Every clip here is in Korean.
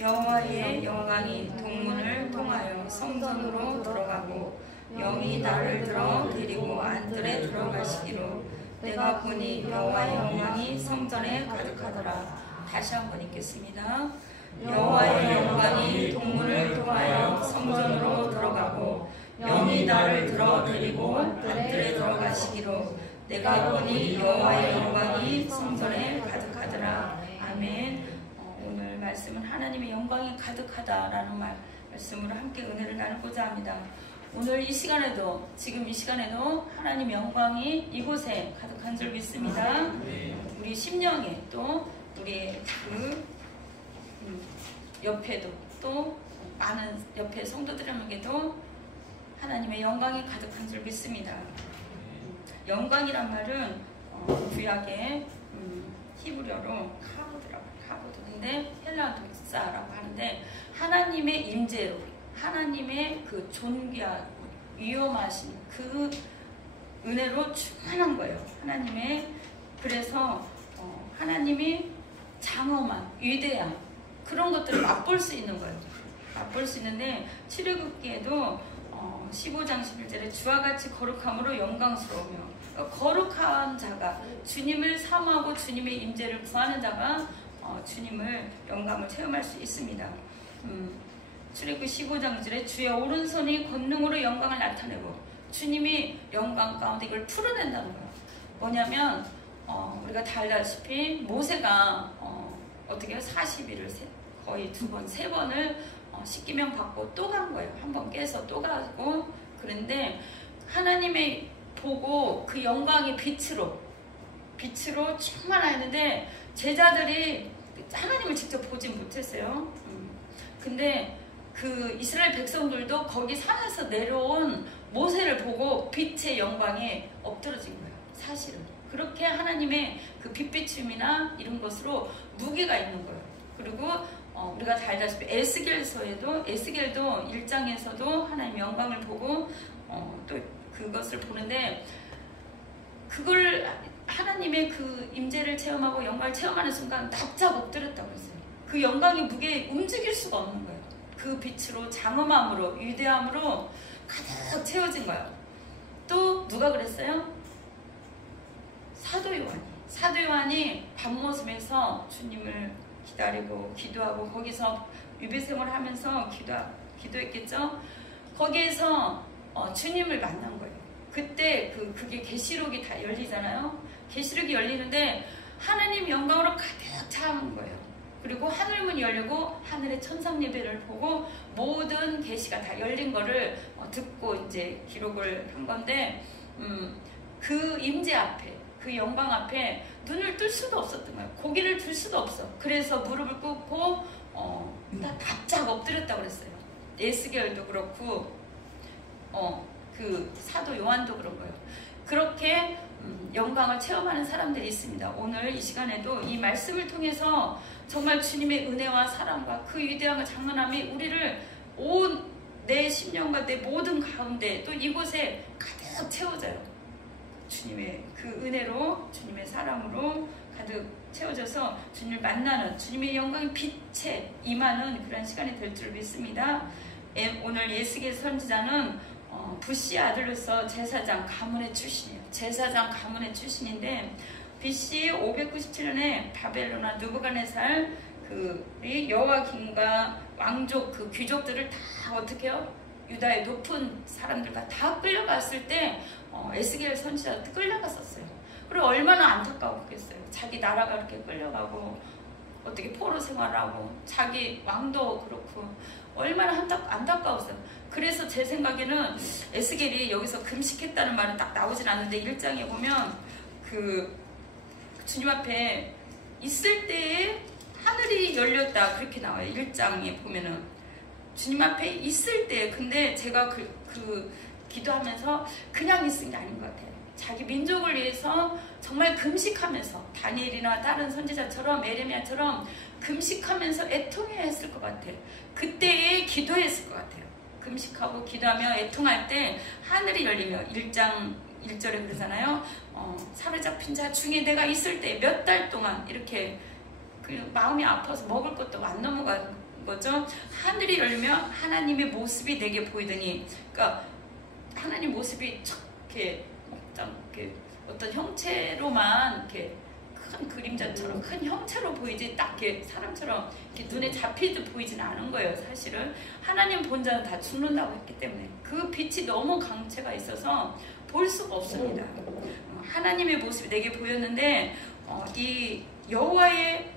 여호와의 영광이 동문을 통하여 성전으로 들어가고 영이 나를 데리고 안뜰에 들어가시기로 내가 보니 여호와의 영광이 성전에 가득하더라. 다시 한번 읽겠습니다. 여호와의 영광이 동문을 통하여 성전으로 들어가고 영이 나를 데리고 안뜰에 들어가시기로 내가 보니 여호와의 영광이 성전에 가득하더라. 아멘. 오늘 말씀은 하나님의 영광이 가득하다라는 말씀으로 함께 은혜를 나누고자 합니다. 오늘 이 시간에도, 지금 이 시간에도 하나님의 영광이 이곳에 가득한 줄 믿습니다. 우리 심령에 또 우리 그 옆에도 또 많은 옆에 성도들에게도 하나님의 영광이 가득한 줄 믿습니다. 영광이란 말은 구약의 히브리어로 카보드, 근데 헬라 독사라고 하는데 하나님의 임재로, 하나님의 그 존귀하고 위엄하신 그 은혜로 충만한 거예요. 하나님의, 그래서 하나님이 장엄한 위대한 그런 것들을 맛볼 수 있는 거예요. 맛볼 수 있는데 출애굽기에도 15장 11절에 주와 같이 거룩함으로 영광스러우며, 거룩한 자가 주님을 사모하고 주님의 임재를 구하는 자가 주님을 영광을 체험할 수 있습니다. 출애굽기 15장 1절에 주의 오른손이 권능으로 영광을 나타내고, 주님이 영광 가운데 이걸 풀어낸다는 거예요. 뭐냐면 우리가 다 알다시피 모세가 어떻게 해요? 40일을 거의 2번, 3번을 십계명 받고 또 간 거예요. 한 번 깨서 또 가고. 그런데 하나님의 보고 그 영광의 빛으로 충만하였는데 제자들이 하나님을 직접 보진 못했어요. 근데 그 이스라엘 백성들도 거기 산에서 내려온 모세를 보고 빛의 영광에 엎드러진 거예요. 사실은 그렇게 하나님의 그 빛비춤이나 이런 것으로 무게가 있는 거예요. 그리고 우리가 다 알다시피 에스겔도 1장에서도 하나님의 영광을 보고 또 그것을 보는데, 그걸 하나님의 그 임재를 체험하고 영광을 체험하는 순간 납작 엎드렸다고 했어요. 그 영광의 무게에 움직일 수가 없는 거예요. 그 빛으로, 장엄함으로, 위대함으로 가득 채워진 거예요. 또 누가 그랬어요? 사도 요한이 밤모습에서 주님을 기다리고 기도하고 거기서 유배생활을 하면서 기도했겠죠. 거기에서 주님을 만난 거예요. 그때 그게 계시록이 다 열리잖아요. 계시록이 열리는데 하나님 영광으로 가득 차는 거예요. 그리고 하늘문이 열리고 하늘의 천상 예배를 보고 모든 계시가 다 열린 거를 듣고 이제 기록을 한 건데, 그 임재 앞에, 그 영광 앞에 눈을 뜰 수도 없었던 거예요. 고개를 들 수도 없어. 그래서 무릎을 꿇고 납작 엎드렸다고 그랬어요. 에스겔도 그렇고 그 사도 요한도 그런 거예요. 그렇게 영광을 체험하는 사람들이 있습니다. 오늘 이 시간에도 이 말씀을 통해서 정말 주님의 은혜와 사랑과 그 위대함과 장엄함이 우리를 내 심령과 내 모든 가운데 또 이곳에 가득 채워져요. 주님의 그 은혜로, 주님의 사랑으로 가득 채워져서 주님을 만나는, 주님의 영광의 빛에 임하는 그런 시간이 될 줄 믿습니다. 오늘 예스겔 선지자는 부시 아들로서 제사장 가문의 출신이에요. 제사장 가문의 출신인데 BC 597년에 바벨론과 느부갓네살 여호와김과 왕족 그 귀족들을 다 어떻게 해요? 유다의 높은 사람들과 다 끌려갔을 때 에스겔 선지자가 끌려갔었어요. 그리고 얼마나 안타까웠겠어요. 자기 나라가 이렇게 끌려가고 어떻게 포로 생활하고 자기 왕도 그렇고 얼마나 안타까웠어요. 그래서 제 생각에는 에스겔이 여기서 금식했다는 말은 딱 나오진 않는데 1장에 보면 그 주님 앞에 있을 때에 하늘이 열렸다 그렇게 나와요. 1장에 보면은 주님 앞에 있을 때. 근데 제가 기도하면서 그냥 있은 게 아닌 것 같아요. 자기 민족을 위해서 정말 금식하면서 다니엘이나 다른 선지자처럼 에레미야처럼 금식하면서 애통해야 했을 것 같아요. 그때에 기도했을 것 같아요. 금식하고 기도하며 애통할 때 하늘이 열리며 1장 1절에 그러잖아요. 사로잡힌 자 중에 내가 있을 때 몇 달 동안 이렇게 그 마음이 아파서 먹을 것도 안 넘어가는 거죠. 하늘이 열면 하나님의 모습이 내게 보이더니, 그러니까 하나님 모습이 이렇게 어떤 형체로만 이렇게 큰 그림자처럼 큰 형체로 보이지 딱 이렇게 사람처럼 이렇게 눈에 잡히듯 보이지는 않은 거예요. 사실은 하나님 본자는 다 죽는다고 했기 때문에 그 빛이 너무 강체가 있어서 볼 수가 없습니다. 하나님의 모습이 내게 보였는데 이 여호와의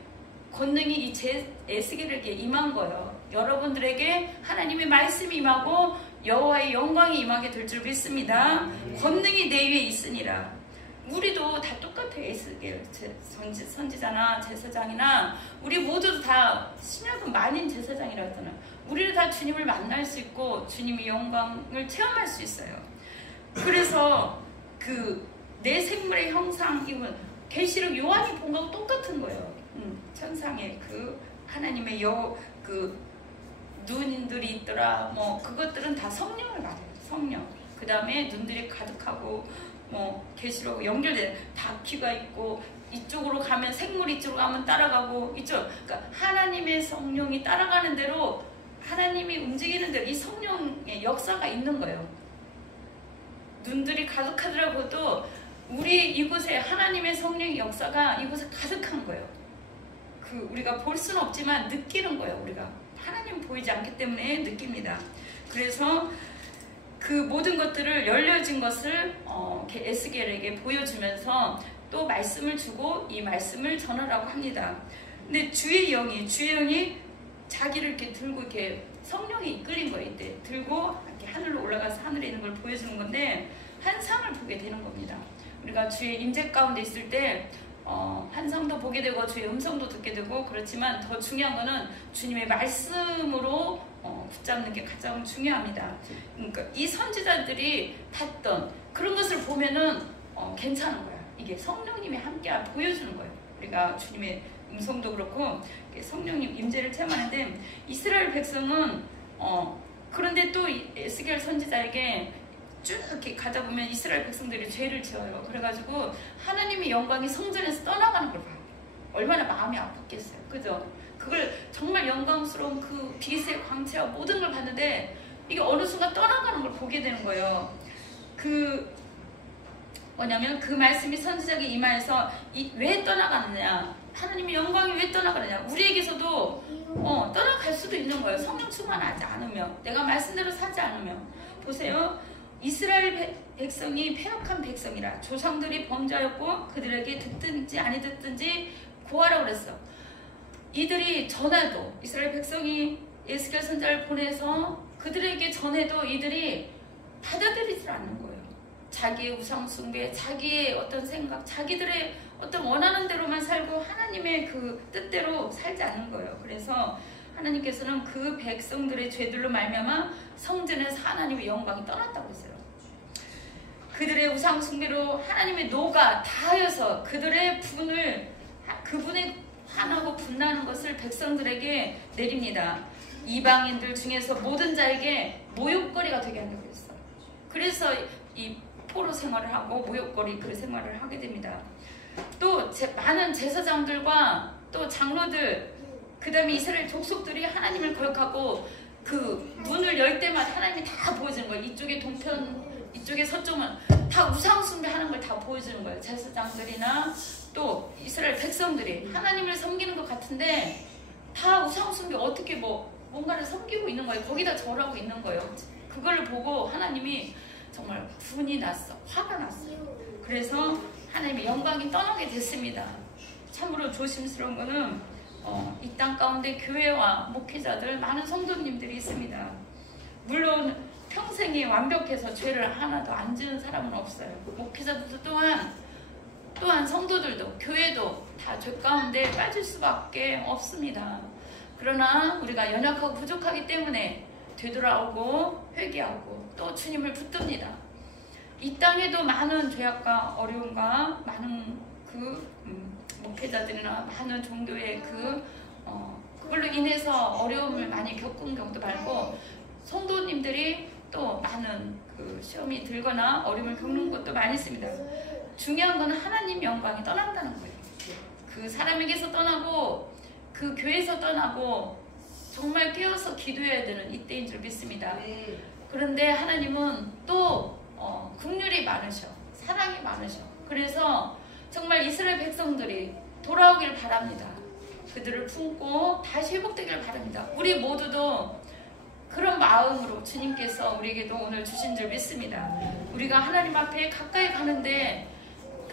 권능이 이 에스겔에게 임한 거예요. 여러분들에게 하나님의 말씀이 임하고 여호와의 영광이 임하게 될 줄 믿습니다. 권능이 내 위에 있으니라. 우리도 다 똑같아요. 에스겔 선지자나 제사장이나 우리 모두 다 신약은 만인 제사장이라고 했잖아요. 우리는 다 주님을 만날 수 있고 주님의 영광을 체험할 수 있어요. 그래서 그 내 생물의 형상 이건 계시록 요한이 본 거하고 똑같은 거예요. 천상에 그 하나님의 그 눈들이 있더라. 뭐 그것들은 다 성령을 말해요. 성령. 그 다음에 눈들이 가득하고 뭐 계시록 연결된 바퀴가 있고 이쪽으로 가면 생물 이쪽으로 가면 따라가고 이쪽. 그러니까 하나님의 성령이 따라가는 대로 하나님이 움직이는 대로 이 성령의 역사가 있는 거예요. 눈들이 가득하더라고도 우리 이곳에 하나님의 성령의 역사가 이곳에 가득한 거예요. 그 우리가 볼 수는 없지만 느끼는 거예요. 우리가 하나님 보이지 않기 때문에 느낍니다. 그래서 그 모든 것들을 열려진 것을 에스겔에게 보여주면서 또 말씀을 주고 이 말씀을 전하라고 합니다. 근데 주의 영이 자기를 이렇게 들고 이렇게 성령이 이끌린 거예요. 이때 들고 이렇게 하늘로 올라가서 하늘에 있는 걸 보여주는 건데 한 상을 보게 되는 겁니다. 우리가 주의 임재 가운데 있을 때 환상도 보게 되고 주의 음성도 듣게 되고 그렇지만 더 중요한 거는 주님의 말씀으로 붙잡는 게 가장 중요합니다. 그러니까 이 선지자들이 봤던 그런 것을 보면은 괜찮은 거야. 이게 성령님이 함께 보여주는 거예요. 우리가 주님의 음성도 그렇고 성령님 임재를 체험하는데 이스라엘 백성은 그런데 또 에스겔 선지자에게 쭉 이렇게 가다 보면 이스라엘 백성들이 죄를 지어요. 그래가지고 하나님의 영광이 성전에서 떠나가는 걸 봐요. 얼마나 마음이 아팠겠어요. 그죠? 그걸 정말 영광스러운 그 빛의 광채와 모든 걸 봤는데 이게 어느 순간 떠나가는 걸 보게 되는 거예요. 뭐냐면 그 말씀이 선지자에게 임하여서 왜 떠나가느냐, 하나님의 영광이 왜 떠나가느냐, 우리에게서도 떠나갈 수도 있는 거예요. 성령 충만하지 않으면, 내가 말씀대로 사지 않으면. 보세요. 이스라엘 백성이 패역한 백성이라 조상들이 범죄하였고 그들에게 듣든지 아니 듣든지 고하라고 그랬어. 이들이 전해도 이스라엘 백성이 에스겔 선지자를 보내서 그들에게 전해도 이들이 받아들이질 않는 거예요. 자기의 우상 숭배, 자기의 어떤 생각, 자기들의 어떤 원하는 대로만 살고 하나님의 그 뜻대로 살지 않는 거예요. 그래서 하나님께서는 그 백성들의 죄들로 말미암아 성전에서 하나님의 영광이 떠났다고 했어요. 그들의 우상 숭배로 하나님의 노가 다하여서 그들의 그분의 화나고 분나는 것을 백성들에게 내립니다. 이방인들 중에서 모든 자에게 모욕거리가 되게 한다고 했어요. 그래서 이 포로 생활을 하고 모욕거리 그 생활을 하게 됩니다. 또 많은 제사장들과 또 장로들, 그 다음에 이스라엘 족속들이 하나님을 거역하고 그 문을 열 때마다 하나님이 다 보여주는 거예요. 이쪽에 동편, 이쪽에 서쪽은 다 우상 숭배하는 걸 다 보여주는 거예요. 제사장들이나 또 이스라엘 백성들이 하나님을 섬기는 것 같은데 다 우상 숭배, 어떻게 뭔가를 섬기고 있는 거예요. 거기다 절하고 있는 거예요. 그걸 보고 하나님이 정말 분이 났어. 화가 났어. 그래서 하나님의 영광이 떠나게 됐습니다. 참으로 조심스러운 거는 이 땅 가운데 교회와 목회자들, 많은 성도님들이 있습니다. 물론 평생이 완벽해서 죄를 하나도 안 지은 사람은 없어요. 목회자들도 또한 성도들도, 교회도 다 죄 가운데 빠질 수밖에 없습니다. 그러나 우리가 연약하고 부족하기 때문에 되돌아오고 회개하고 또 주님을 붙듭니다. 이 땅에도 많은 죄악과 어려움과 많은 목회자들이나 많은 종교의 그걸로 인해서 어려움을 많이 겪은 경우도 많고, 성도님들이 또 많은 시험이 들거나 어려움을 겪는 것도 많이 있습니다. 중요한 건 하나님 영광이 떠난다는 거예요. 그 사람에게서 떠나고 그 교회에서 떠나고 정말 깨어서 기도해야 되는 이때인 줄 믿습니다. 그런데 하나님은 또 긍휼이 많으셔. 사랑이 많으셔. 그래서 정말 이스라엘 백성들이 돌아오길 바랍니다. 그들을 품고 다시 회복되길 바랍니다. 우리 모두도 그런 마음으로 주님께서 우리에게도 오늘 주신 줄 믿습니다. 우리가 하나님 앞에 가까이 가는데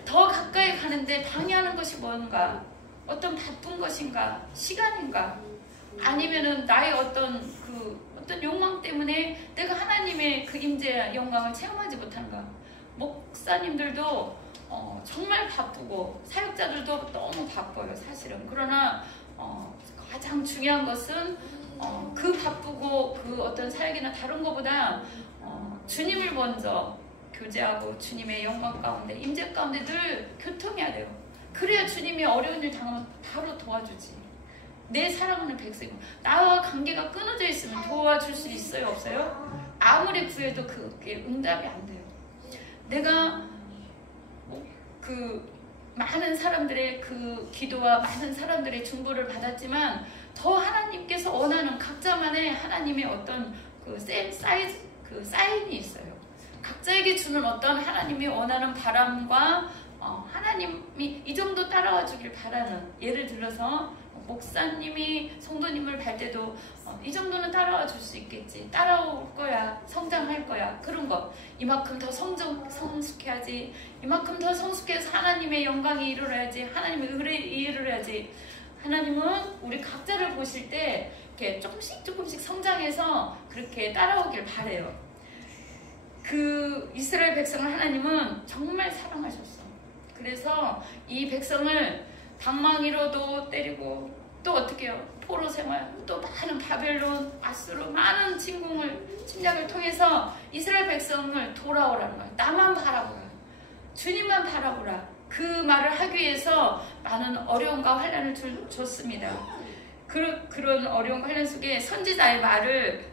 더 가까이 가는데 방해하는 것이 뭔가? 어떤 바쁜 것인가? 시간인가? 아니면은 나의 어떤 욕망 때문에 내가 하나님의 그 임재와 영광을 체험하지 못한가? 목사님들도 정말 바쁘고 사역자들도 너무 바빠요, 사실은. 그러나 가장 중요한 것은 그 바쁘고 그 어떤 사역이나 다른 것보다 주님을 먼저 교제하고 주님의 영광 가운데, 임재 가운데 늘 교통해야 돼요. 그래야 주님이 어려운 일 당하면 바로 도와주지. 내 사랑하는 백성이 나와 관계가 끊어져 있으면 도와줄 수 있어요, 없어요? 아무리 구해도 그게 응답이 안 돼요. 내가 그 많은 사람들의 그 기도와 많은 사람들의 중보를 받았지만 더 하나님께서 원하는 각자만의 하나님의 어떤 그 사인이 있어요. 각자에게 주는 어떤 하나님이 원하는 바람과 하나님이 이 정도 따라와 주길 바라는, 예를 들어서 목사님이 성도님을 뵐 때도 이 정도는 따라와 줄 수 있겠지, 따라올 거야, 성장할 거야, 그런 거. 이만큼 더 성숙해야지, 이만큼 더 성숙해서 하나님의 영광이 이루어야지, 하나님의 의를 이루어야지. 하나님은 우리 각자를 보실 때 이렇게 조금씩 성장해서 그렇게 따라오길 바래요. 그 이스라엘 백성을 하나님은 정말 사랑하셨어. 그래서 이 백성을 방망이로도 때리고 또 어떻게 해요? 포로 생활, 또 많은 바벨론, 아수르, 많은 침략을 통해서 이스라엘 백성을 돌아오라는 거야. 나만 바라보라. 주님만 바라보라. 그 말을 하기 위해서 많은 어려움과 환난을 줬습니다. 그런 어려운 환난 속에 선지자의 말을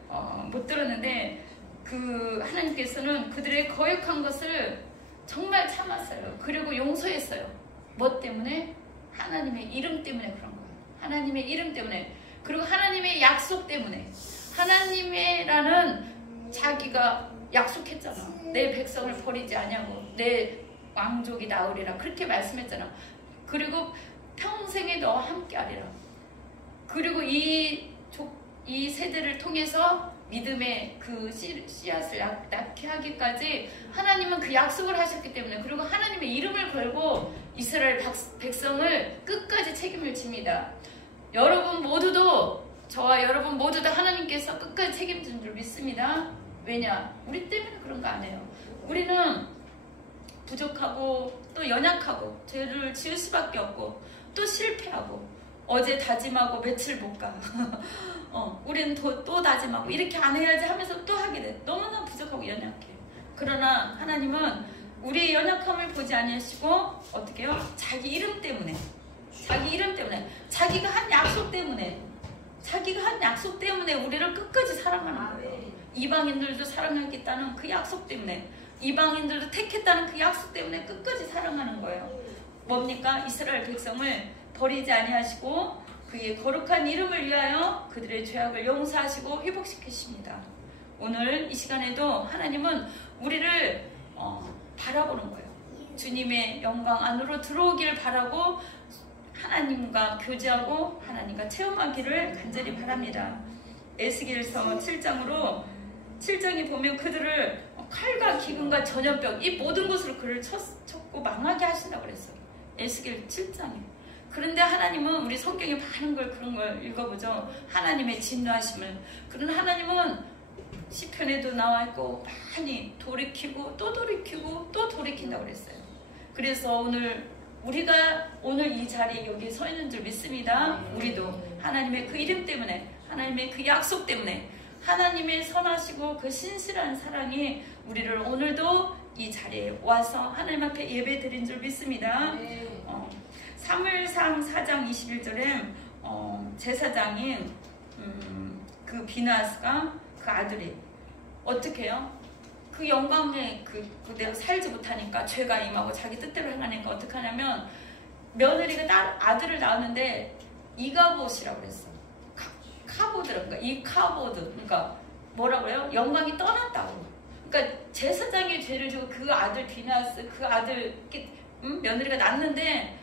못 들었는데 그 하나님께서는 그들의 거역한 것을 정말 참았어요. 그리고 용서했어요. 뭐 때문에? 하나님의 이름 때문에 그런 거예요. 하나님의 이름 때문에, 그리고 하나님의 약속 때문에. 하나님이라는 자기가 약속했잖아. 내 백성을 버리지 아니하고 내 왕족이 나으리라, 그렇게 말씀했잖아. 그리고 평생에 너와 함께하리라. 그리고 이 세대를 통해서 믿음의 그 씨앗을 낳게 하기까지 하나님은 그 약속을 하셨기 때문에, 그리고 하나님의 이름을 걸고 이스라엘 백성을 끝까지 책임을 집니다. 여러분 모두도, 저와 여러분 모두도 하나님께서 끝까지 책임진 줄 믿습니다. 왜냐? 우리 때문에 그런 거 아니에요. 우리는 부족하고 또 연약하고 죄를 지을 수밖에 없고 또 실패하고 어제 다짐하고 며칠 못 가. 우리는 또 다짐하고 이렇게 안 해야지 하면서 또 하게 돼. 너무나 부족하고 연약해. 그러나 하나님은 우리의 연약함을 보지 아니하시고 어떻게 해요? 자기 이름 때문에, 자기가 한 약속 때문에 우리를 끝까지 사랑하는 거예요. 이방인들도 사랑하겠다는 그 약속 때문에, 이방인들도 택했다는 그 약속 때문에 끝까지 사랑하는 거예요. 뭡니까? 이스라엘 백성을 버리지 아니하시고 그의 거룩한 이름을 위하여 그들의 죄악을 용서하시고 회복시키십니다. 오늘 이 시간에도 하나님은 우리를 바라보는 거예요. 주님의 영광 안으로 들어오길 바라고 하나님과 교제하고 하나님과 체험하기를 간절히 바랍니다. 에스겔서 7장에 보면 그들을 칼과 기근과 전염병, 이 모든 것으로 그를 쳤고 망하게 하신다고 그랬어요. 에스겔 7장에. 그런데 하나님은, 우리 성경에 많은 그런 걸 읽어보죠. 하나님의 진노하심을. 그런 하나님은 시편에도 나와 있고 많이 돌이키고 또 돌이키고 또 돌이킨다고 그랬어요. 그래서 우리가 오늘 이 자리에 여기 서 있는 줄 믿습니다. 우리도 하나님의 그 이름 때문에, 하나님의 그 약속 때문에, 하나님의 선하시고 그 신실한 사랑이 우리를 오늘도 이 자리에 와서 하나님 앞에 예배 드린 줄 믿습니다. 사무엘상 4장 21절에 제사장인 그 비나스가 그 아들이 어떻게 해요? 그 영광에 내가 살지 못하니까 죄가 임하고 자기 뜻대로 행하니까 어떻게 하냐면 며느리가 아들을 낳았는데 이가봇이라고 그랬어. 카보드라고. 그러니까 이 카보드. 그러니까 뭐라고요? 영광이 떠났다고. 그러니까 제사장의 죄를 지고 그 아들 비나스, 그 아들 며느리가 낳는데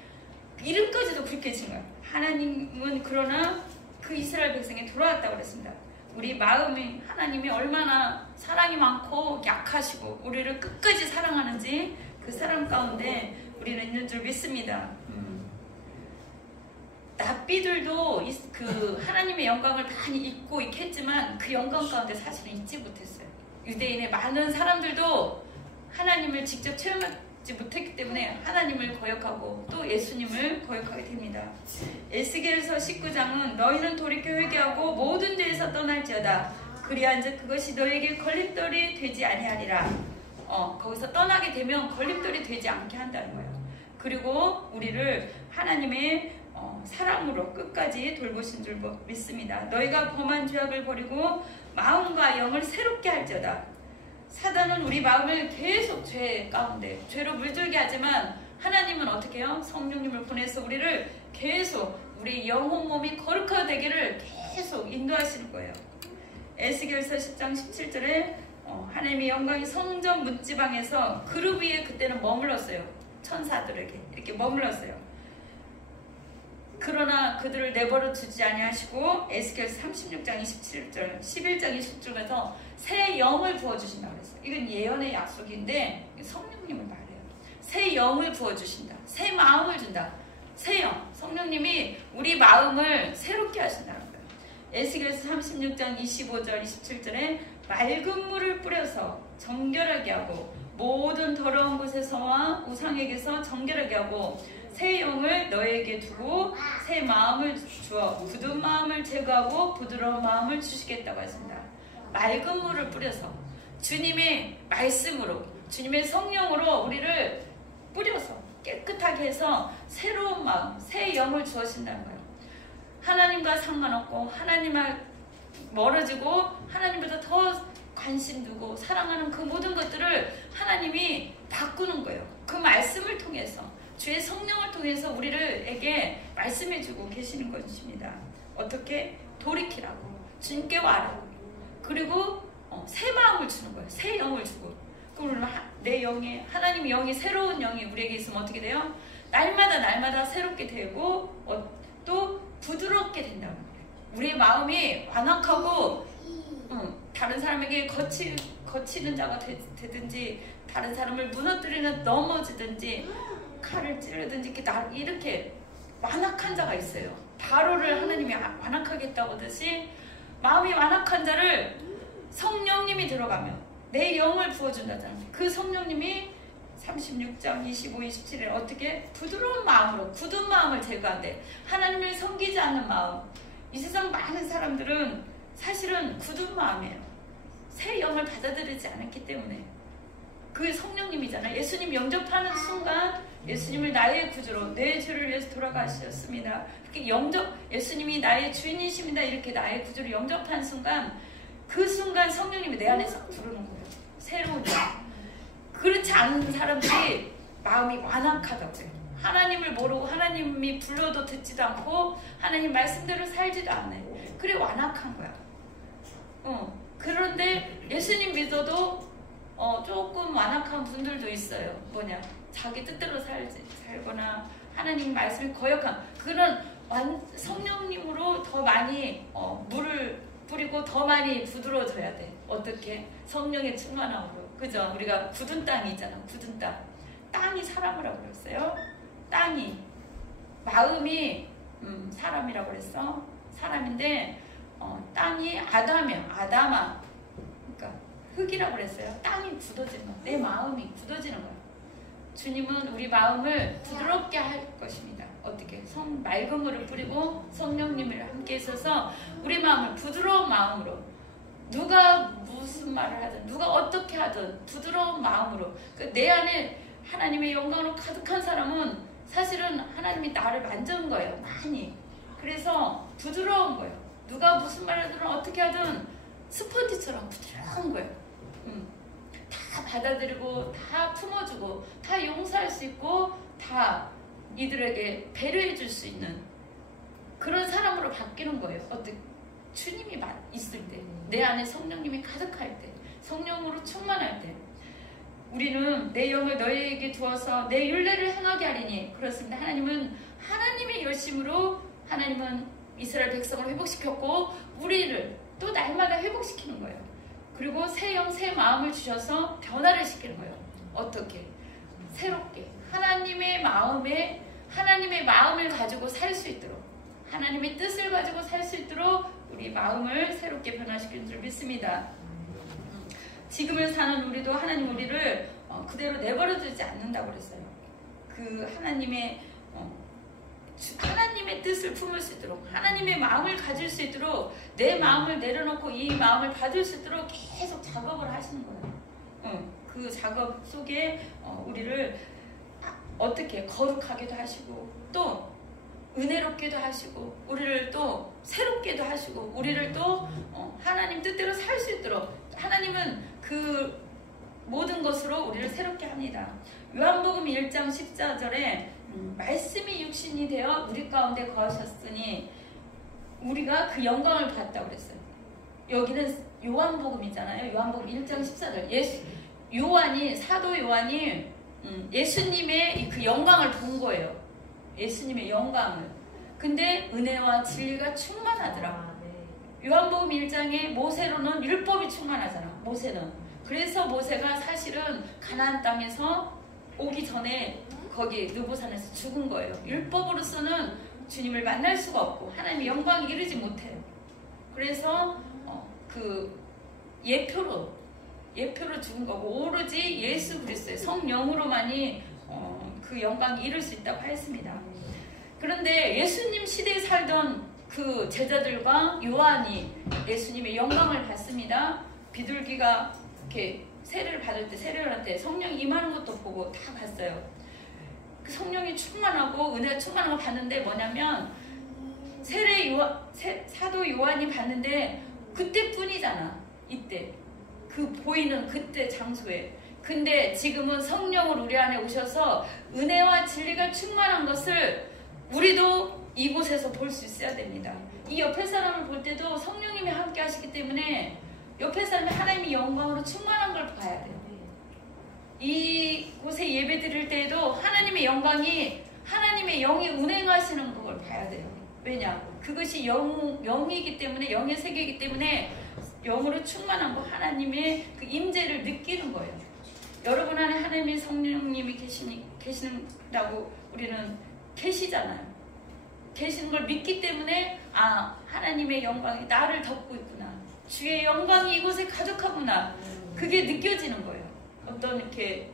이름까지도 그렇게 진 거야. 하나님은 그러나 그 이스라엘 백성에 돌아왔다고 그랬습니다. 우리 마음이 하나님이 얼마나 사랑이 많고 약하시고 우리를 끝까지 사랑하는지 그 사랑 가운데 우리는 있는 줄 믿습니다. 납비들도 그 하나님의 영광을 많이 잊고 있겠지만 그 영광 가운데 사실은 잊지 못했어요. 유대인의 많은 사람들도 하나님을 직접 체험하지 못했기 때문에 하나님을 거역하고 또 예수님을 거역하게 됩니다. 에스겔서 19장은 너희는 돌이켜 회개하고 모든 죄에서 떠날지어다. 그리한즉 그것이 너에게 걸림돌이 되지 아니하리라. 거기서 떠나게 되면 걸림돌이 되지 않게 한다는 거예요. 그리고 우리를 하나님의 사랑으로 끝까지 돌보신 줄 믿습니다. 너희가 범한 죄악을 버리고 마음과 영을 새롭게 할지어다. 사단은 우리 마음을 계속 죄 가운데 죄로 물들게 하지만 하나님은 어떻게 해요? 성령님을 보내서 우리를 계속 우리 영혼 몸이 거룩하게 되기를 계속 인도하시는 거예요. 에스겔서 10장 17절에 하나님의 영광이 성전 문지방에서 그룹 위에 그때는 머물렀어요. 천사들에게 이렇게 머물렀어요. 그러나 그들을 내버려 두지 아니하시고 에스겔 36장 27절 11장 20절에서 새 영을 부어주신다고 그랬어요. 이건 예언의 약속인데 성령님을 말해요. 새 영을 부어주신다. 새 마음을 준다. 새 영. 성령님이 우리 마음을 새롭게 하신다는 거예요. 에스겔서 36장 25절 27절에 맑은 물을 뿌려서 정결하게 하고 모든 더러운 곳에서와 우상에게서 정결하게 하고 새 영을 너에게 두고 새 마음을 주어 굳은 마음을 제거하고 부드러운 마음을 주시겠다고 했습니다. 맑은 물을 뿌려서 주님의 말씀으로 주님의 성령으로 우리를 뿌려서 깨끗하게 해서 새로운 마음, 새 영을 주어진다는 거예요. 하나님과 상관없고 하나님과 멀어지고 하나님보다 더 관심 두고 사랑하는 그 모든 것들을 하나님이 바꾸는 거예요. 그 말씀을 통해서 주의 성령을 통해서 우리에게 말씀해주고 계시는 것입니다. 어떻게? 돌이키라고 주님께 와라고 그리고 새 마음을 주는 거예요. 새 영을 주고 그럼 내 영에 하나님의 영이 새로운 영이 우리에게 있으면 어떻게 돼요? 날마다 새롭게 되고 또 부드럽게 된다는 거예요. 우리의 마음이 완악하고 다른 사람에게 거치는 자가 되든지 다른 사람을 무너뜨리는 넘어지든지 칼을 찌르든지 이렇게 완악한 자가 있어요. 바로를 하나님이 완악하겠다고 하듯이 마음이 완악한 자를 성령님이 들어가면 내 영을 부어준다잖아요. 그 성령님이 36장 25, 27일 어떻게 부드러운 마음으로 굳은 마음을 제거한대. 하나님을 섬기지 않는 마음. 이 세상 많은 사람들은 사실은 굳은 마음이에요. 새 영을 받아들이지 않았기 때문에. 그 성령님이잖아요. 예수님 영접하는 순간 예수님을 나의 구주로 내 죄를 위해서 돌아가셨습니다. 이렇게 예수님이 나의 주인이십니다. 이렇게 나의 구주로 영접한 순간 그 순간 성령님이 내 안에서 부르는 거예요. 새로운 영. 그렇지 않은 사람들이 마음이 완악하다고요. 하나님을 모르고 하나님이 불러도 듣지도 않고 하나님 말씀대로 살지도 않네. 그래 완악한 거야. 그런데 예수님 믿어도 조금 완악한 분들도 있어요. 뭐냐? 자기 뜻대로 살거나 하나님 말씀을 거역한 그런 성령님으로 더 많이 물을 뿌리고 더 많이 부드러워져야 돼. 어떻게? 성령의 충만함으로. 그죠? 우리가 굳은 땅이 있잖아. 굳은 땅. 땅이 사람을 하고 그랬어요. 땅이. 마음이 사람이라고 그랬어. 사람인데 땅이 아담이야. 아담아. 그러니까 흙이라고 그랬어요. 땅이 굳어지는 거야. 내 마음이 굳어지는 거야. 주님은 우리 마음을 부드럽게 할 것입니다. 어떻게? 맑은 물을 뿌리고 성령님을 함께 있어서 우리 마음을 부드러운 마음으로 누가 무슨 말을 하든 누가 어떻게 하든 부드러운 마음으로 내 안에 하나님의 영광으로 가득한 사람은 사실은 하나님이 나를 만진 거예요. 많이. 그래서 부드러운 거예요. 누가 무슨 말을 하든 어떻게 하든 스펀지처럼 부드러운 거예요. 다 받아들이고 다 품어주고 다 용서할 수 있고 다 이들에게 배려해 줄 수 있는 그런 사람으로 바뀌는 거예요. 어떻게 주님이 있을 때, 내 안에 성령님이 가득할 때, 성령으로 충만할 때, 우리는 내 영을 너희에게 두어서 내 율례를 행하게 하리니. 그렇습니다. 하나님은 하나님의 열심으로 하나님은 이스라엘 백성을 회복시켰고 우리를 또 날마다 회복시키는 거예요. 그리고 새 영, 새 마음을 주셔서 변화를 시키는 거예요. 어떻게? 새롭게 하나님의 마음을 가지고 살 수 있도록, 하나님의 뜻을 가지고 살 수 있도록 우리 마음을 새롭게 변화시키는 줄 믿습니다. 지금을 사는 우리도 하나님 우리를 그대로 내버려 두지 않는다고 그랬어요. 그 하나님의 뜻을 품을 수 있도록, 하나님의 마음을 가질 수 있도록, 내 마음을 내려놓고 이 마음을 받을 수 있도록 계속 작업을 하시는 거예요. 그 작업 속에 우리를 어떻게 거룩하게도 하시고 또 은혜롭게도 하시고 우리를 또 새롭게도 하시고 우리를 또 하나님 뜻대로 살 수 있도록, 하나님은 그 모든 것으로 우리를 새롭게 합니다. 요한복음 1장 14절에 말씀이 육신이 되어 우리 가운데 거하셨으니 우리가 그 영광을 봤다고 그랬어요. 여기는 요한복음이잖아요. 요한복음 1장 14절. 사도 요한이 예수님의 그 영광을 본 거예요. 예수님의 영광을. 근데 은혜와 진리가 충만하더라. 요한복음 1장에 모세로는 율법이 충만하잖아. 모세는. 그래서 모세가 사실은 가나안 땅에서 오기 전에 거기 느보산에서 죽은 거예요. 율법으로서는 주님을 만날 수가 없고 하나님의 영광에 이르지 못해요. 그래서 그 예표로 죽은 거고 오로지 예수 그리스도의 성령으로만이 그 영광에 이룰 수 있다고 하였습니다. 그런데 예수님 시대에 살던 그 제자들과 요한이 예수님의 영광을 봤습니다. 비둘기가 이렇게 세례를 받을 때 세례원한테 성령이 임하는 것도 보고 다 봤어요. 그 성령이 충만하고 은혜가 충만한 거 봤는데 뭐냐면 사도 요한이 봤는데 그때뿐이잖아. 이때 그 보이는 그때 장소에. 근데 지금은 성령을 우리 안에 오셔서 은혜와 진리가 충만한 것을 우리도 이곳에서 볼 수 있어야 됩니다. 이 옆에 사람을 볼 때도 성령님이 함께 하시기 때문에 옆에 사람이 하나님의 영광으로 충만한 걸 봐야 돼요. 이곳에 예배 드릴 때에도 하나님의 영광이, 하나님의 영이 운행하시는 걸 봐야 돼요. 왜냐? 그것이 영이기 때문에, 영의 세계이기 때문에 영으로 충만한 거, 하나님의 그 임재를 느끼는 거예요. 여러분 안에 하나님의 성령님이 계신다고 우리는 계시잖아요. 계시는 걸 믿기 때문에 하나님의 영광이 나를 덮고 있구나. 주의 영광이 이곳에 가득하구나. 그게 느껴지는 거예요. 어떤 이렇게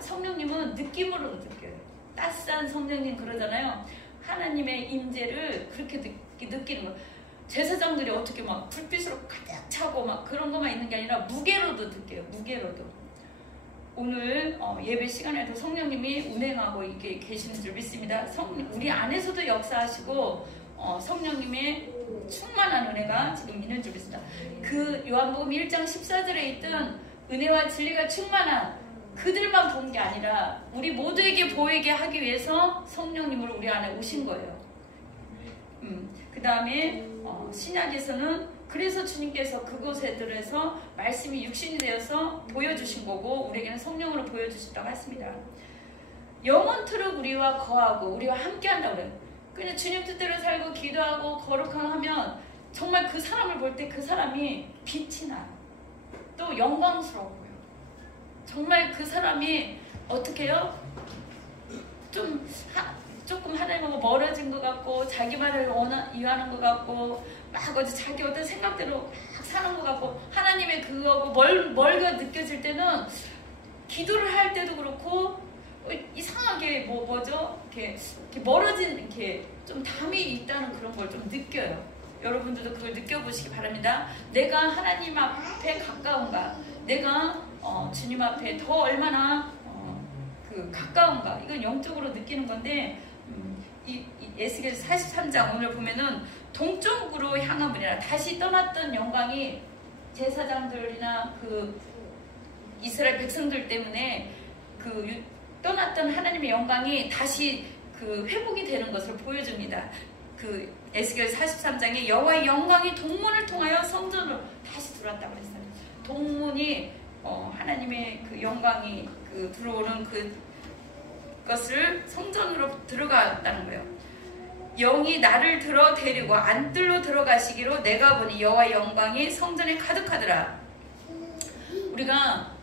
성령님은 느낌으로 느껴요. 따스한 성령님 그러잖아요. 하나님의 임재를 그렇게 느끼는 거예요. 제사장들이 어떻게 막 불빛으로 가득 차고 막 그런 것만 있는 게 아니라 무게로도 느껴요. 무게로도. 오늘 예배 시간에도 성령님이 운행하고 이게 계시는 줄 믿습니다. 우리 안에서도 역사하시고 성령님의 충만한 은혜가 지금 있는 줄 믿습니다. 그 요한복음 1장 14절에 있던 은혜와 진리가 충만한 그들만 본 게 아니라 우리 모두에게 보이게 하기 위해서 성령님으로 우리 안에 오신 거예요. 그 다음에 신약에서는 그래서 주님께서 그곳에 들어서 말씀이 육신이 되어서 보여주신 거고 우리에게는 성령으로 보여주셨다고 했습니다. 영원토록 우리와 거하고 우리와 함께 한다고 그래요. 그냥 주님 뜻대로 살고 기도하고 거룩하고 하면 정말 그 사람을 볼 때 그 사람이 빛이 나요. 또 영광스러워요. 정말 그 사람이 어떻게 해요? 조금 하나님하고 멀어진 것 같고 자기 말을 이해하는 것 같고 막 어디 자기 어떤 생각대로 막 사는 것 같고 하나님의 그거하고 멀게 느껴질 때는 기도를 할 때도 그렇고 이상하게 뭐죠? 이렇게 멀어진 이렇게 좀 담이 있다는 그런 걸 좀 느껴요. 여러분들도 그걸 느껴보시기 바랍니다. 내가 하나님 앞에 가까운가? 내가 주님 앞에 더 얼마나 그 가까운가? 이건 영적으로 느끼는 건데 이 에스겔서 43장 오늘 보면은 동쪽으로 향한 분이라 다시 떠났던 영광이 제사장들이나 그 이스라엘 백성들 때문에 그 떠났던 하나님의 영광이 다시 그 회복이 되는 것을 보여줍니다. 그 에스겔 43장에 여호와의 영광이 동문을 통하여 성전으로 다시 들어왔다고 그랬어요. 동문이 하나님의 그 영광이 그 들어오는 그것을 성전으로 들어갔다는 거예요. 영이 나를 들어 데리고 안뜰로 들어가시기로 내가 보니 여호와의 영광이 성전에 가득하더라. 우리가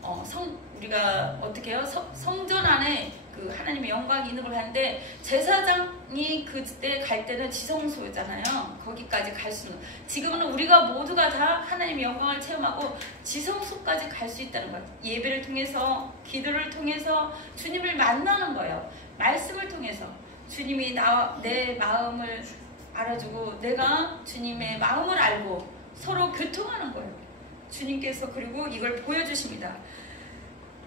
어떻게 해요? 성전 안에 그 하나님의 영광이 있는 걸 하는데 제사장이 그때 갈 때는 지성소였잖아요. 거기까지 갈 수는, 지금은 우리가 모두가 다 하나님의 영광을 체험하고 지성소까지 갈 수 있다는 거예요. 예배를 통해서, 기도를 통해서 주님을 만나는 거예요. 말씀을 통해서 주님이 내 마음을 알아주고 내가 주님의 마음을 알고 서로 교통하는 거예요. 주님께서 그리고 이걸 보여주십니다.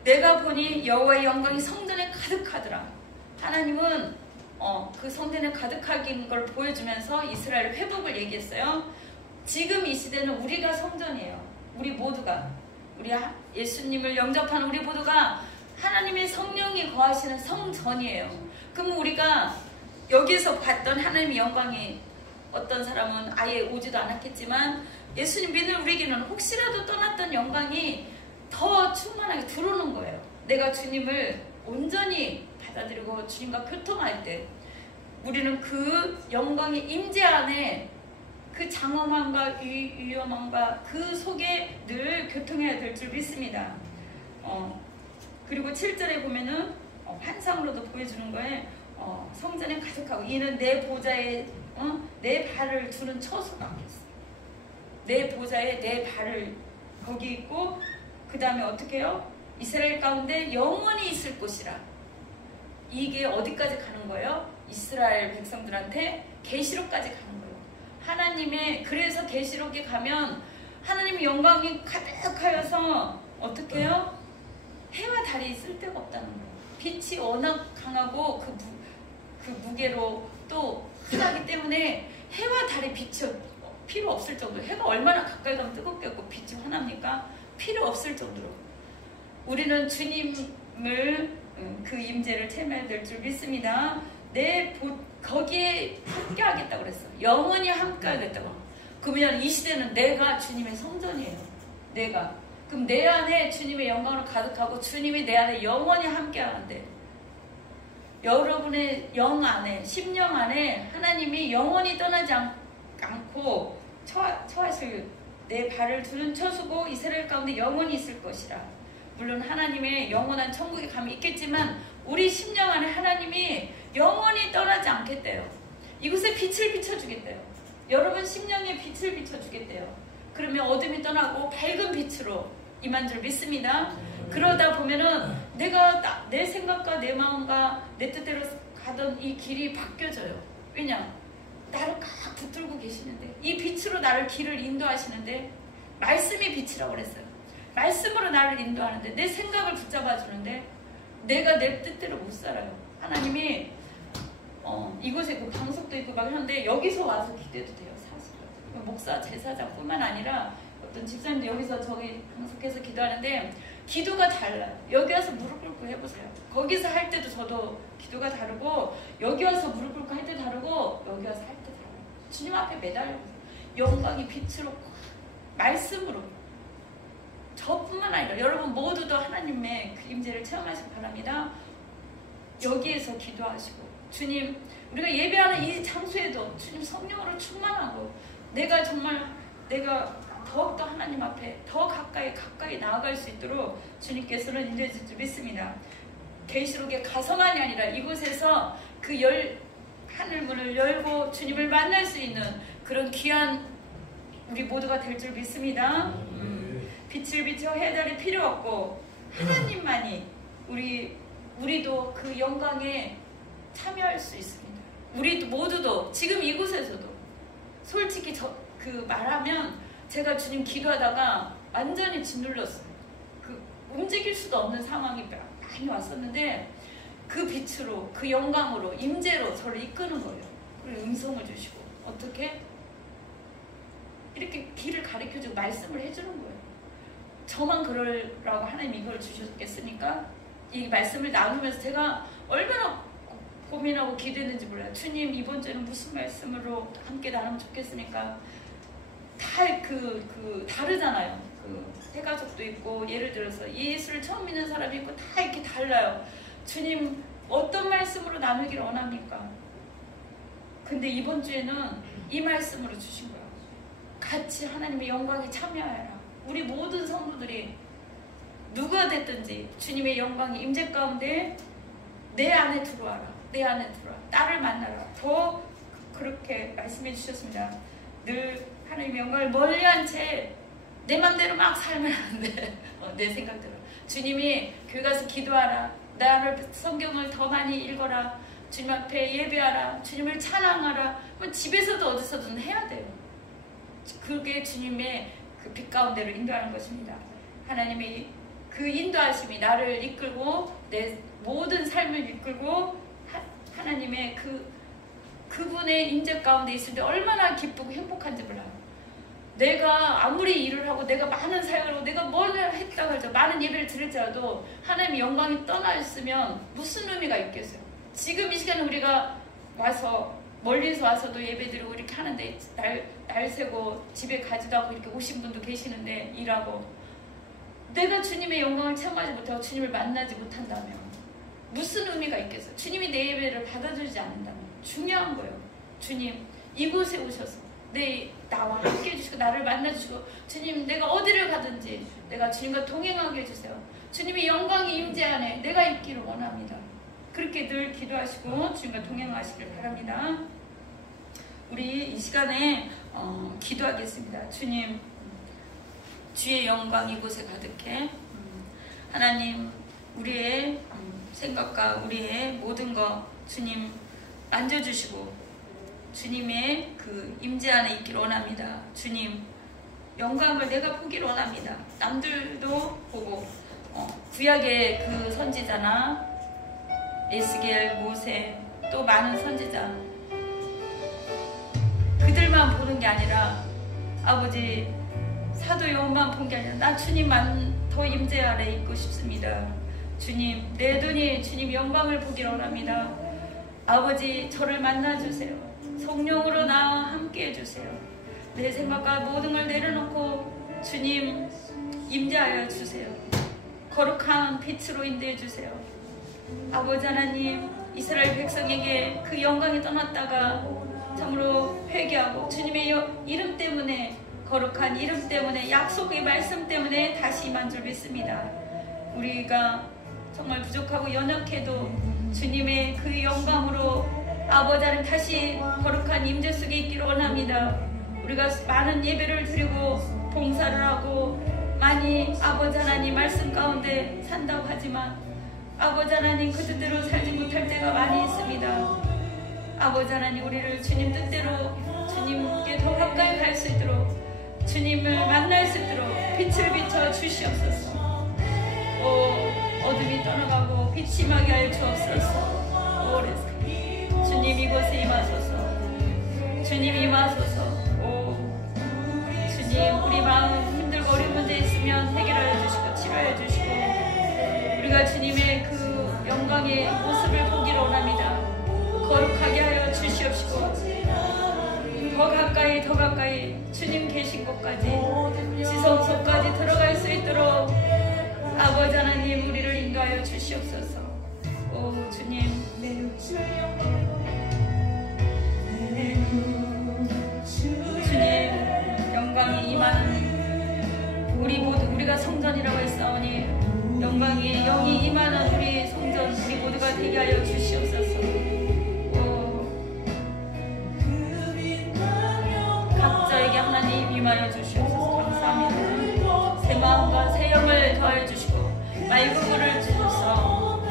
내가 보니 여호와의 영광이 성전에 가득하더라. 하나님은 그 성전에 가득하긴 걸 보여주면서 이스라엘 회복을 얘기했어요. 지금 이 시대는 우리가 성전이에요. 우리 모두가, 우리 예수님을 영접하는 우리 모두가 하나님의 성령이 거하시는 성전이에요. 그럼 우리가 여기서 봤던 하나님의 영광이, 어떤 사람은 아예 오지도 않았겠지만 예수님 믿는 우리에게는 혹시라도 떠났던 영광이 더 충만하게 들어오는 거예요. 내가 주님을 온전히 받아들이고 주님과 교통할 때 우리는 그 영광의 임재 안에 그 장엄함과 위험함과 그 속에 늘 교통해야 될 줄 믿습니다. 그리고 7절에 보면은 환상으로도 보여주는 거에 성전에 가득하고 이는 내 보좌에 내 발을 두는 처소가 내 보좌에 내 발을 거기 있고, 그 다음에 어떻게 해요? 이스라엘 가운데 영원히 있을 곳이라. 이게 어디까지 가는 거예요? 이스라엘 백성들한테 계시록까지 가는 거예요. 하나님의, 그래서 계시록에 가면 하나님의 영광이 가득하여서 어떻게 해요? 해와 달이 있을 데가 없다는 거예요. 빛이 워낙 강하고 그 무게로 또 크다기 때문에 해와 달의 빛이 필요 없을 정도로, 해가 얼마나 가까이 가면 뜨겁겠고 빛이 환합니까? 필요 없을 정도로 우리는 주님을 그 임재를 체험해야 될 줄 믿습니다. 거기에 함께 하겠다고 그랬어. 영원히 함께 하겠다고. 그러면 이 시대는 내가 주님의 성전이에요. 그럼 내 안에 주님의 영광으로 가득하고 주님이 내 안에 영원히 함께 하는데, 여러분의 영 안에, 심령 안에 하나님이 영원히 떠나지 않고 처하실 내 발을 두는 처수고 이스라엘 가운데 영원히 있을 것이라. 물론 하나님의 영원한 천국에 감이 있겠지만 우리 심령 안에 하나님이 영원히 떠나지 않겠대요. 이곳에 빛을 비춰주겠대요. 여러분 심령에 빛을 비춰주겠대요. 그러면 어둠이 떠나고 밝은 빛으로 임한 줄 믿습니다. 그러다 보면은 내 생각과 내 마음과 내 뜻대로 가던 이 길이 바뀌어져요. 왜냐? 나를 꽉 붙들고 계시는데, 이 빛으로 나를 길을 인도하시는데, 말씀이 빛이라고 그랬어요. 말씀으로 나를 인도하는데, 내 생각을 붙잡아 주는데 내가 내 뜻대로 못 살아요. 하나님이 이곳에 그 방석도 있고 막 하는데 여기서 와서 기대도 돼요. 사실은 목사, 제사장뿐만 아니라 어떤 집사님도 여기서 저기 방석해서 기도하는데 기도가 달라요. 여기 와서 무릎 꿇고 해보세요. 거기서 할 때도 저도 기도가 다르고, 여기 와서 무릎 꿇고 할 때 다르고, 여기 와서 할 때 다르고, 주님 앞에 매달려보세요. 영광이 빛으로, 말씀으로. 저뿐만 아니라 여러분 모두도 하나님의 그 임재를 체험하시기 바랍니다. 여기에서 기도하시고, 주님, 우리가 예배하는 이 장소에도 주님 성령으로 충만하고, 내가 더욱더 하나님 앞에 더 가까이 나아갈 수 있도록 주님께서는 인도해 주실 줄 믿습니다. 계시록에 가서만이 아니라 이곳에서 그 하늘문을 열고 주님을 만날 수 있는 그런 귀한 우리 모두가 될 줄 믿습니다. 빛을 비춰 해달이 필요 없고 하나님만이 우리도 그 영광에 참여할 수 있습니다. 우리 모두도 지금 이곳에서도 솔직히 말하면 제가 주님 기도하다가 완전히 짓눌렀어요. 움직일 수도 없는 상황이 많이 왔었는데 그 빛으로, 그 영광으로, 임재로 저를 이끄는 거예요. 그리고 음성을 주시고 어떻게? 이렇게 길을 가르쳐주고 말씀을 해주는 거예요. 저만 그러라고 하나님 이걸 주셨겠습니까? 이 말씀을 나누면서 제가 얼마나 고민하고 기도했는지 몰라요. 주님 이번 주에는 무슨 말씀으로 함께 나누면 좋겠으니까 다 다르잖아요. 해가족도 있고 예를 들어서 예수를 처음 믿는 사람이 있고 다 이렇게 달라요. 주님 어떤 말씀으로 나누기를 원합니까? 근데 이번 주에는 이 말씀으로 주신 거예요. 같이 하나님의 영광에 참여하라. 우리 모든 성도들이 누가 됐든지 주님의 영광이 임재 가운데 내 안에 들어와라. 내 안에 들어와. 나를 만나라. 더 그렇게 말씀해 주셨습니다. 늘 하나님의 영광을 멀리한 채 내 맘대로 막 살면 안 돼. 내 생각대로. 주님이 교회 가서 기도하라. 나를 성경을 더 많이 읽어라. 주님 앞에 예배하라. 주님을 찬양하라. 집에서도 어디서든 해야 돼요. 그게 주님의 그 빛 가운데로 인도하는 것입니다. 하나님의 그 인도하심이 나를 이끌고 내 모든 삶을 이끌고 하나님의 그분의 임재 가운데 있을 때 얼마나 기쁘고 행복한지 몰라요. 내가 아무리 일을 하고 내가 많은 사역을 하고 내가 뭘 했다고 할지라도 많은 예배를 드릴지라도 하나님의 영광이 떠나 있으면 무슨 의미가 있겠어요. 지금 이 시간에 우리가 와서 멀리서 와서도 예배드리고 이렇게 하는데 날 새고 집에 가지도 않고 이렇게 오신 분도 계시는데 일하고 내가 주님의 영광을 체험하지 못하고 주님을 만나지 못한다면 무슨 의미가 있겠어요. 주님이 내 예배를 받아주지 않는다면 중요한 거예요. 주님 이곳에 오셔서 나와 함께 해주시고 나를 만나주시고 주님 내가 어디를 가든지 내가 주님과 동행하게 해주세요. 주님의 영광이 임재 안에 내가 있기를 원합니다. 그렇게 늘 기도하시고 주님과 동행하시길 바랍니다. 우리 이 시간에 기도하겠습니다. 주님 주의 영광 이곳에 가득해. 하나님 우리의 생각과 우리의 모든 것 주님 만져주시고 주님의 그 임재 안에 있기를 원합니다. 주님 영광을 내가 보기를 원합니다. 남들도 보고 구약의 그 선지자나 에스겔, 모세 또 많은 선지자 그들만 보는 게 아니라 아버지 사도 요한만 본 게 아니라 나 주님만 더 임재 아래 있고 싶습니다. 주님 내 눈이 주님 영광을 보기를 원합니다. 아버지 저를 만나주세요. 성령으로 나와 함께 해주세요. 내 생각과 모든 걸 내려놓고 주님 임재하여 주세요. 거룩한 빛으로 인도해 주세요. 아버지 하나님 이스라엘 백성에게 그 영광이 떠났다가 참으로 회개하고 주님의 이름 때문에 거룩한 이름 때문에 약속의 말씀 때문에 다시 임한 줄 믿습니다. 우리가 정말 부족하고 연약해도 주님의 그 영광으로 아버지 하나님 다시 거룩한 임재 속에 있기를 원합니다. 우리가 많은 예배를 드리고 봉사를 하고 많이 아버지 하나님 말씀 가운데 산다고 하지만 아버지 하나님 그 뜻대로 살지 못할 때가 많이 있습니다. 아버지 하나님 우리를 주님 뜻대로 주님께 더 가까이 갈 수 있도록 주님을 만날 수 있도록 빛을 비춰 주시옵소서. 어둠이 떠나가고 빛이 임하게 하여 주옵소서. 주님 이곳에 임하소서. 주님 임하소서. 주님 우리 마음 힘들고 어려운 문제 있으면 해결하여 주시고 치료하여 주시고 우리가 주님의 그 영광의 모습을 보기를 원합니다. 거룩하게 하여 주시옵시고 더 가까이 주님 계신 곳까지 지성소까지 들어갈 수 있도록 아버지 하나님 우리를 인도하여 주시옵소서. 주님 주님 영광이 임하는 우리가 성전이라고 했사오니 영광이 영이 임하는 우리 성전 우리 모두가 되게 하여 주시옵소서. 각자에게 하나님 임하여 주시옵소서. 감사합니다. 새 마음과 새 영을 더하여 주시고 맑은 물을 주셔서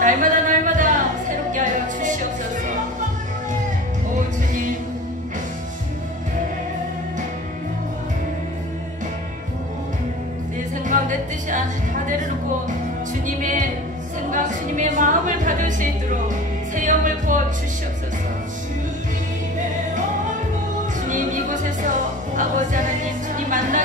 날마다 새롭게 하여 주시옵소서. 주님 내 생각 내 뜻이 다 내려놓고 주님의 생각 주님의 마음을 받을 수 있도록 새 영을 부어 주시옵소서. 주님 이곳에서 아버지 하나님 주님 만나